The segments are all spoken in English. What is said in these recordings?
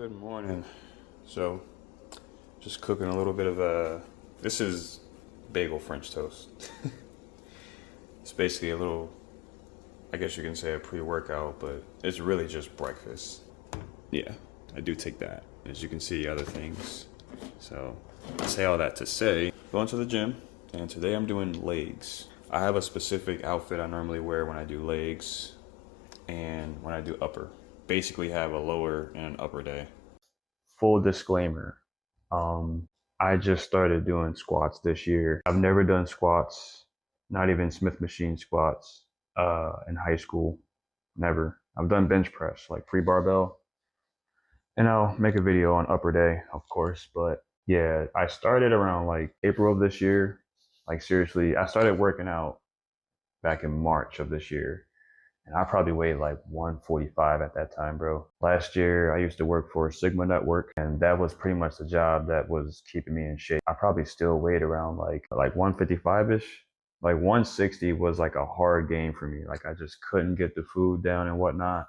Good morning. So, just cooking a little bit of this is bagel French toast. It's basically a little, I guess you can say a pre-workout, but it's really just breakfast. Yeah, I do take that. As you can see, other things. So, I say all that to say, going to the gym, and today I'm doing legs. I have a specific outfit I normally wear when I do legs and when I do upper. Basically have a lower and an upper day. Full disclaimer, I just started doing squats this year. I've never done squats, not even Smith machine squats, in high school. Never. I've done bench press, like free barbell, and I'll make a video on upper day, of course. But yeah, I started around like April of this year. Like seriously, I started working out back in March of this year. And I probably weighed like 145 at that time, bro. Last year, I used to work for Sigma Network, and that was pretty much the job that was keeping me in shape. I probably still weighed around like 155-ish. Like 160 was like a hard game for me. Like I just couldn't get the food down and whatnot.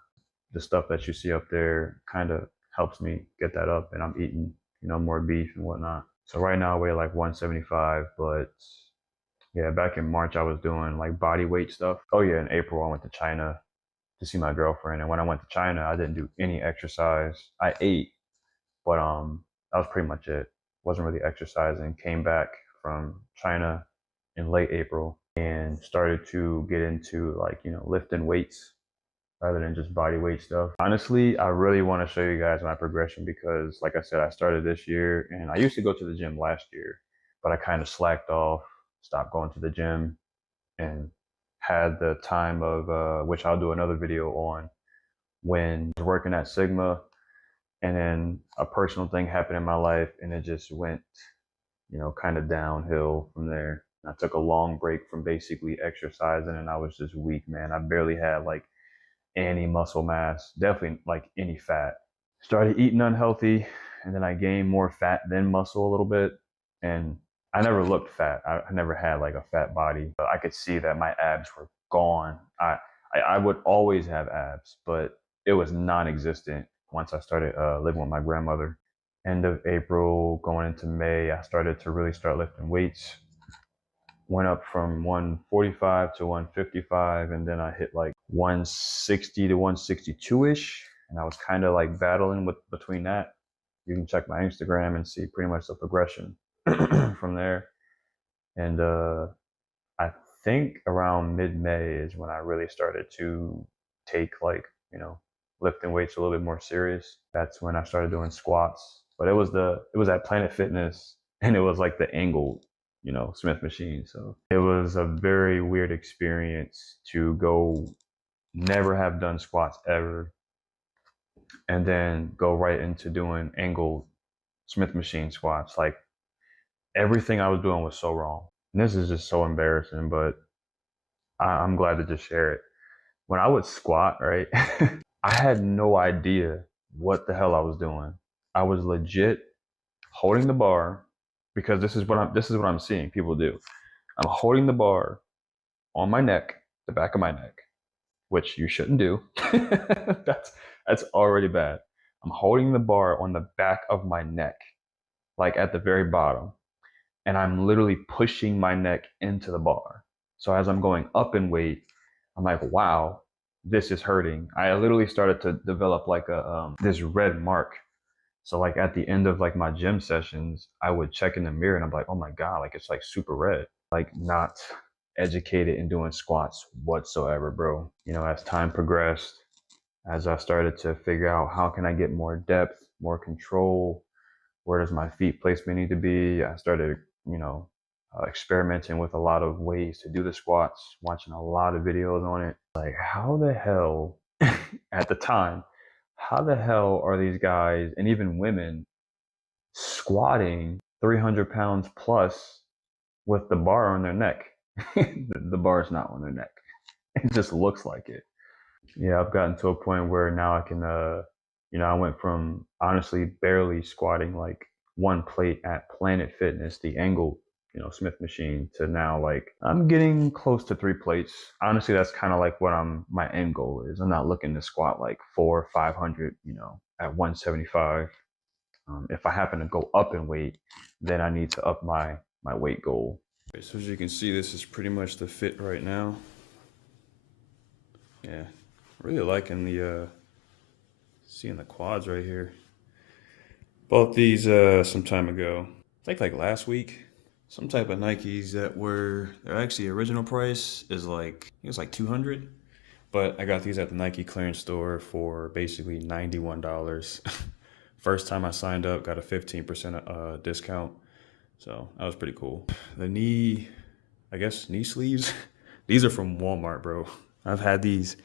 The stuff that you see up there kind of helps me get that up, and I'm eating, more beef and whatnot. So right now I weigh like 175, but yeah, back in March, I was doing like body weight stuff. Oh yeah, in April, I went to China to see my girlfriend. And when I went to China, I didn't do any exercise. I ate, but that was pretty much it. Wasn't really exercising. Came back from China in late April and started to get into like, lifting weights rather than just body weight stuff. Honestly, I really want to show you guys my progression because like I said, I started this year and I used to go to the gym last year, but I kind of slacked off, stopped going to the gym, and had the time of which I'll do another video on, when I was working at Sigma, and then a personal thing happened in my life and it just went, kind of downhill from there. I took a long break from basically exercising and I was just weak, man. I barely had like any muscle mass, definitely like any fat. Started eating unhealthy, and then I gained more fat than muscle a little bit. And I never looked fat. I never had like a fat body, but I could see that my abs were gone. I would always have abs, but it was non-existent once I started living with my grandmother. End of April, going into May, I started to really start lifting weights. Went up from 145 to 155, and then I hit like 160 to 162-ish. And I was kind of like battling with between that. You can check my Instagram and see pretty much the progression from there. And I think around mid-May is when I really started to take like, lifting weights a little bit more serious. That's when I started doing squats. But it was at Planet Fitness, and it was like the angled, Smith machine. So it was a very weird experience to go, never have done squats ever, and then go right into doing angled Smith machine squats. Like everything I was doing was so wrong. And this is just so embarrassing, but I'm glad to just share it. When I would squat, right, I had no idea what the hell I was doing. I was legit holding the bar, because this is what I'm seeing people do. I'm holding the bar on my neck, the back of my neck, which you shouldn't do. that's already bad. I'm holding the bar on the back of my neck, like at the very bottom, and I'm literally pushing my neck into the bar. So as I'm going up in weight, I'm like, wow, this is hurting. I literally started to develop like this red mark. So like at the end of like my gym sessions, I would check in the mirror and I'm like, oh my God, like it's like super red. Like not educated in doing squats whatsoever, bro. As time progressed, as I started to figure out how can I get more depth, more control, where does my feet placement need to be, I started, experimenting with a lot of ways to do the squats, watching a lot of videos on it. Like how the hell, at the time, how the hell are these guys and even women squatting 300 pounds plus with the bar on their neck? The bar is not on their neck. It just looks like it. Yeah, I've gotten to a point where now I can, I went from honestly barely squatting like one plate at Planet Fitness, the angled, Smith machine to now, like, I'm getting close to 3 plates. Honestly, that's kind of like what my end goal is. I'm not looking to squat like 400 or 500, at 175. If I happen to go up in weight, then I need to up my weight goal. So as you can see, this is pretty much the fit right now. Yeah, really liking the seeing the quads right here. Bought these some time ago. I think like last week. Some type of Nikes that their actually original price is like, it was like 200, but I got these at the Nike clearance store for basically $91. First time I signed up, got a 15% discount. So that was pretty cool. The knee sleeves. These are from Walmart, bro. I've had these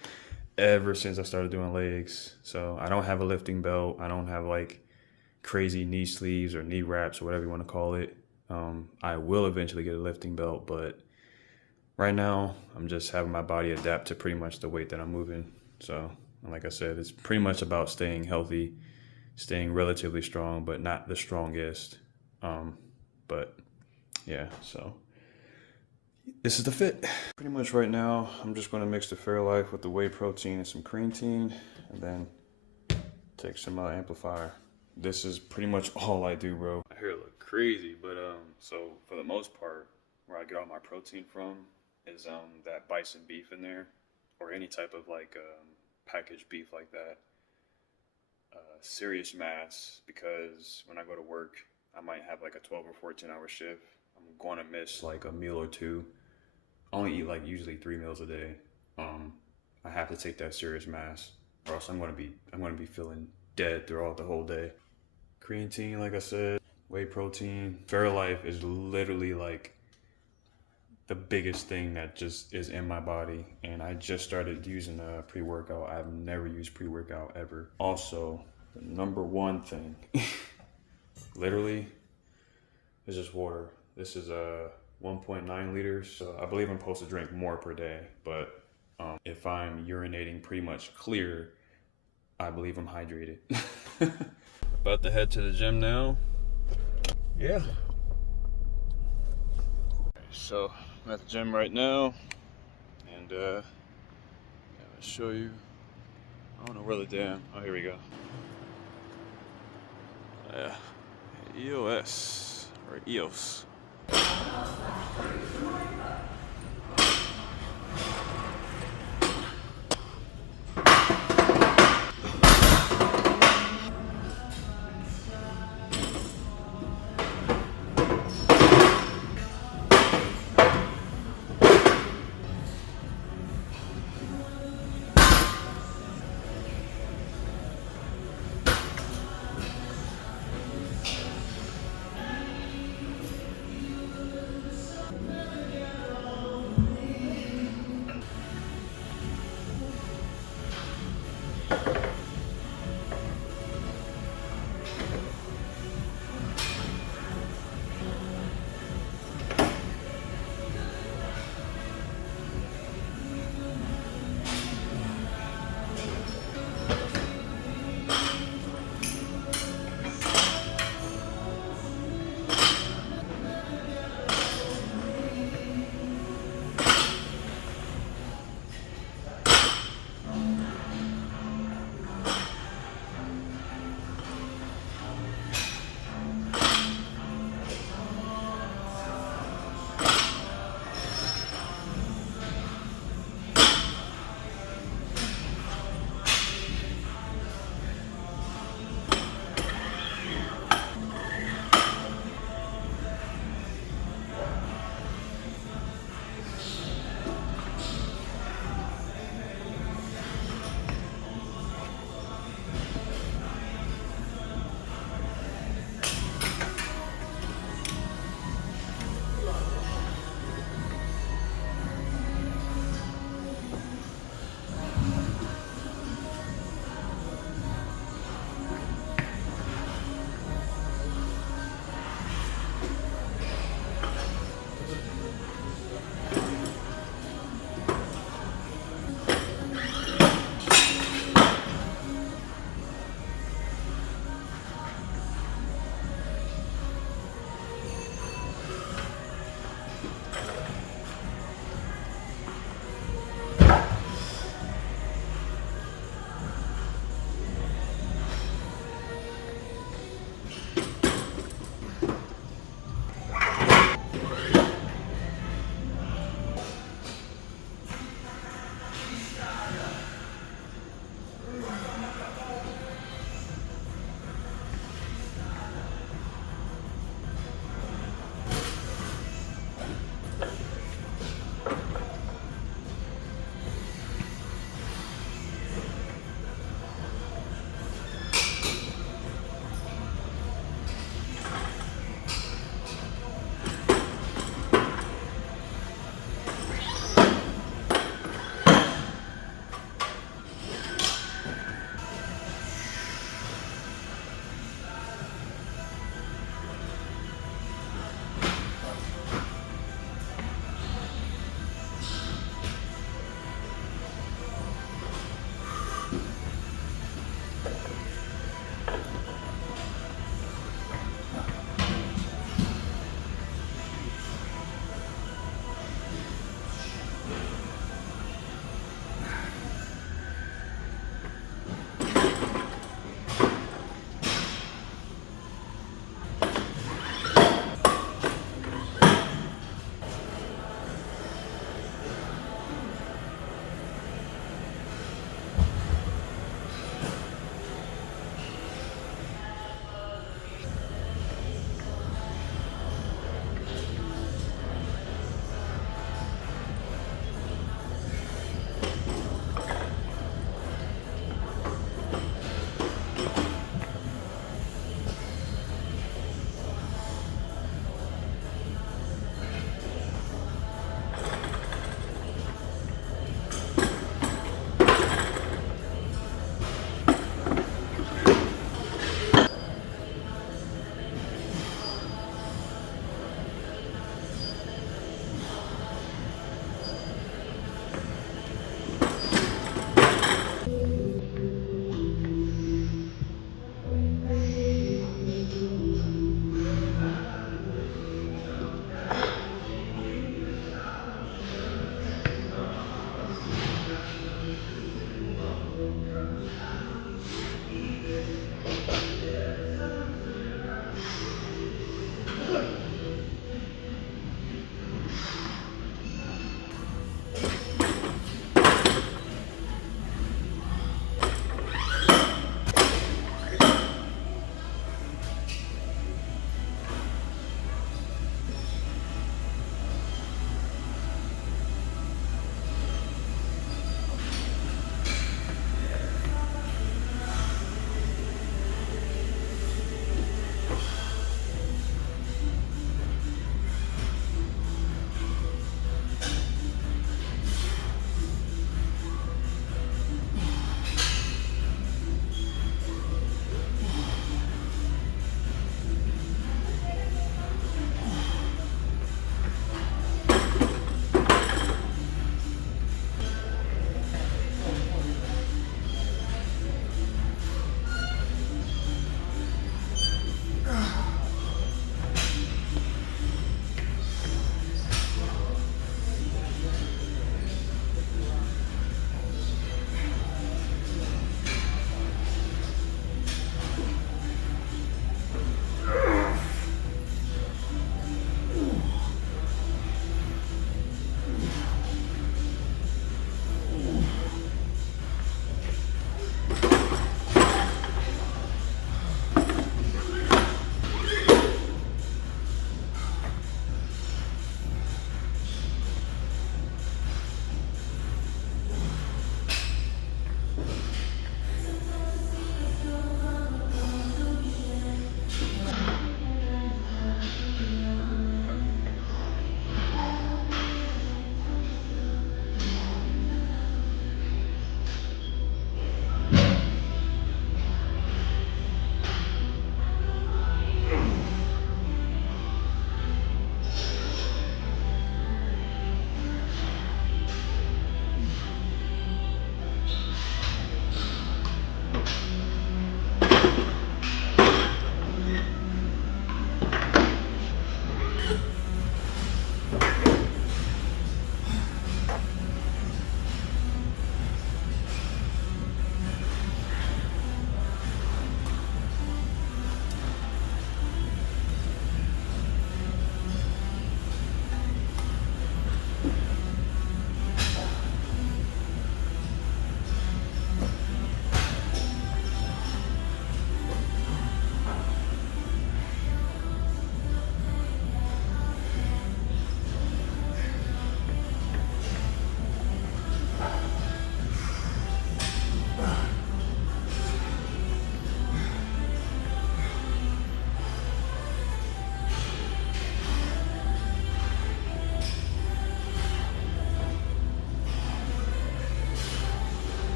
ever since I started doing legs. So I don't have a lifting belt. I don't have like crazy knee sleeves or knee wraps or whatever you want to call it. I will eventually get a lifting belt, but right now I'm just having my body adapt to pretty much the weight that I'm moving. So like I said, it's pretty much about staying healthy, staying relatively strong, but not the strongest. But yeah, so this is the fit. Pretty much right now, I'm just going to mix the Fairlife with the whey protein and some creatine, and then take some amplifier. This is pretty much all I do, bro. I hear it look crazy, but so for the most part, where I get all my protein from is that bison beef in there, or any type of like packaged beef like that. Serious mass, because when I go to work, I might have like a 12 or 14 hour shift. I'm going to miss like a meal or two. I only eat like usually 3 meals a day. I have to take that serious mass, or else I'm gonna be feeling dead throughout the whole day. Creatine, like I said, whey protein. Fairlife is literally like the biggest thing that just is in my body, and I just started using a pre-workout. I've never used pre-workout ever. Also, the number one thing, literally, is just water. This is 1.9 liters, so I believe I'm supposed to drink more per day, but if I'm urinating pretty much clear, I believe I'm hydrated. About to head to the gym now. Yeah. So I'm at the gym right now, and I'm gonna show you. I don't know where the damn. Oh, here we go. Yeah, EOS or EOS.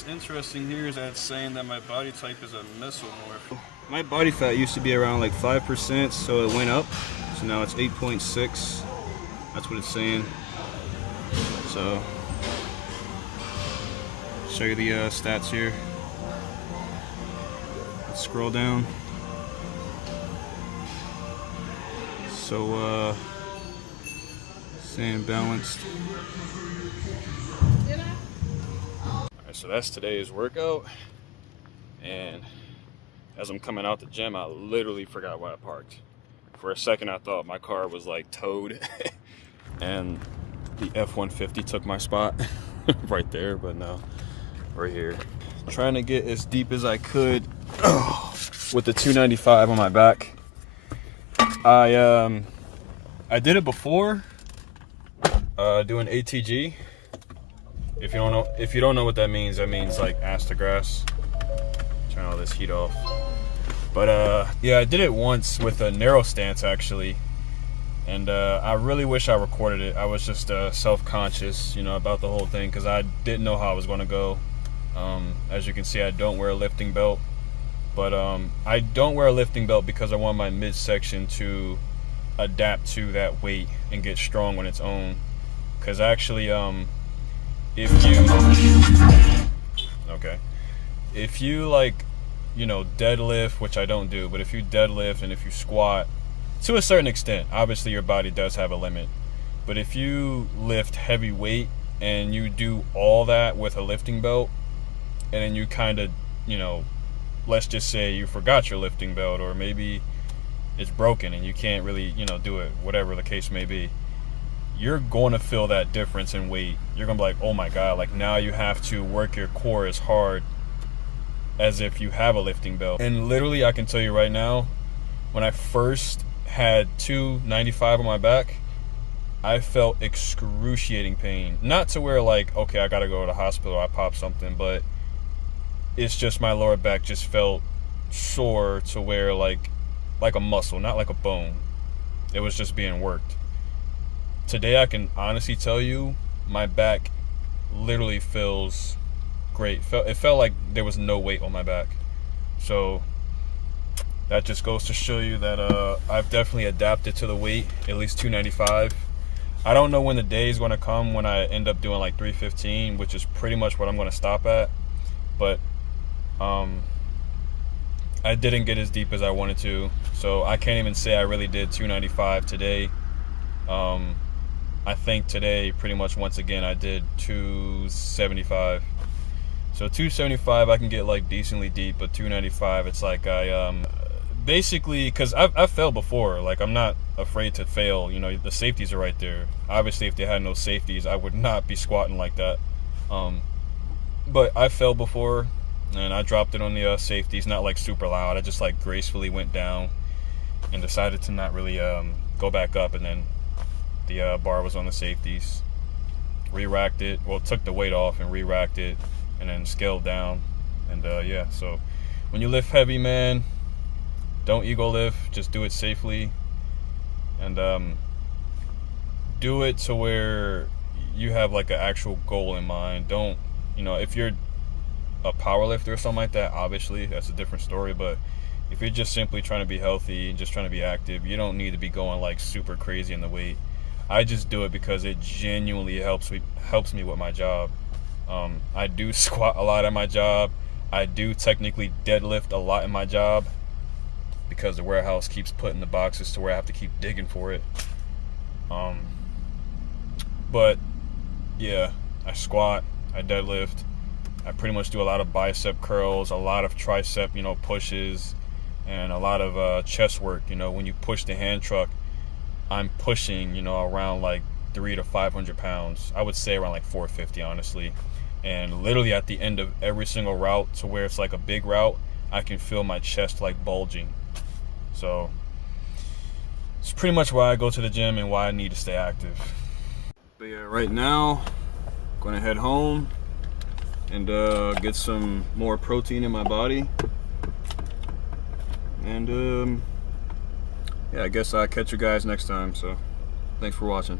What's interesting here is that it's saying that my body type is a mesomorph. My body fat used to be around like 5%, so it went up. So now it's 8.6. That's what it's saying. So, show you the stats here. Let's scroll down. So, saying balanced. So that's today's workout, and as I'm coming out the gym, I literally forgot where I parked. For a second I thought my car was like towed and the F-150 took my spot right there, but no, we're here. Trying to get as deep as I could with the 295 on my back. I did it before doing ATG. If you don't know what that means like ass to grass. Turn all this heat off. But yeah, I did it once with a narrow stance actually, and I really wish I recorded it. I was just self-conscious, about the whole thing because I didn't know how I was going to go. As you can see, I don't wear a lifting belt, but I don't wear a lifting belt because I want my midsection to adapt to that weight and get strong on its own. Because actually, if you like, deadlift, which I don't do, but if you deadlift and if you squat, to a certain extent, obviously your body does have a limit. But if you lift heavy weight and you do all that with a lifting belt, and then you kind of, let's just say you forgot your lifting belt, or maybe it's broken and you can't really, do it, whatever the case may be, you're going to feel that difference in weight. You're going to be like, oh my God, like now you have to work your core as hard as if you have a lifting belt. And literally, I can tell you right now, when I first had 295 on my back, I felt excruciating pain. Not to where like, okay, I got to go to the hospital, I popped something, but it's just my lower back just felt sore to where like a muscle, not like a bone. It was just being worked. Today, I can honestly tell you, my back literally feels great. It felt like there was no weight on my back. So that just goes to show you that I've definitely adapted to the weight, at least 295. I don't know when the day is going to come when I end up doing like 315, which is pretty much what I'm going to stop at. But I didn't get as deep as I wanted to, so I can't even say I really did 295 today. I think today, pretty much once again, I did 275. So 275, I can get like decently deep, but 295, it's like I basically, because I've failed before. Like, I'm not afraid to fail. The safeties are right there. Obviously, if they had no safeties, I would not be squatting like that. But I failed before, and I dropped it on the safeties, not like super loud. I just like gracefully went down and decided to not really go back up, and then the bar was on the safeties. Re-racked it, well, took the weight off and re-racked it, and then scaled down. And yeah, so when you lift heavy, man, don't ego lift, just do it safely, and do it to where you have like an actual goal in mind. Don't, if you're a power lifter or something like that, obviously that's a different story, but if you're just simply trying to be healthy and just trying to be active, you don't need to be going like super crazy in the weight. I just do it because it genuinely helps me with my job. I I do squat a lot at my job. I do technically deadlift a lot in my job because the warehouse keeps putting the boxes to where I have to keep digging for it. But yeah, I squat, I deadlift. I pretty much do a lot of bicep curls, a lot of tricep, pushes, and a lot of chest work. When you push the hand truck, I'm pushing, around like 300 to 500 pounds. I would say around like 450, honestly. And literally at the end of every single route, to where it's like a big route, I can feel my chest like bulging. So it's pretty much why I go to the gym and why I need to stay active. But yeah, right now, I'm gonna head home and get some more protein in my body. And yeah, I guess I'll catch you guys next time. So thanks for watching.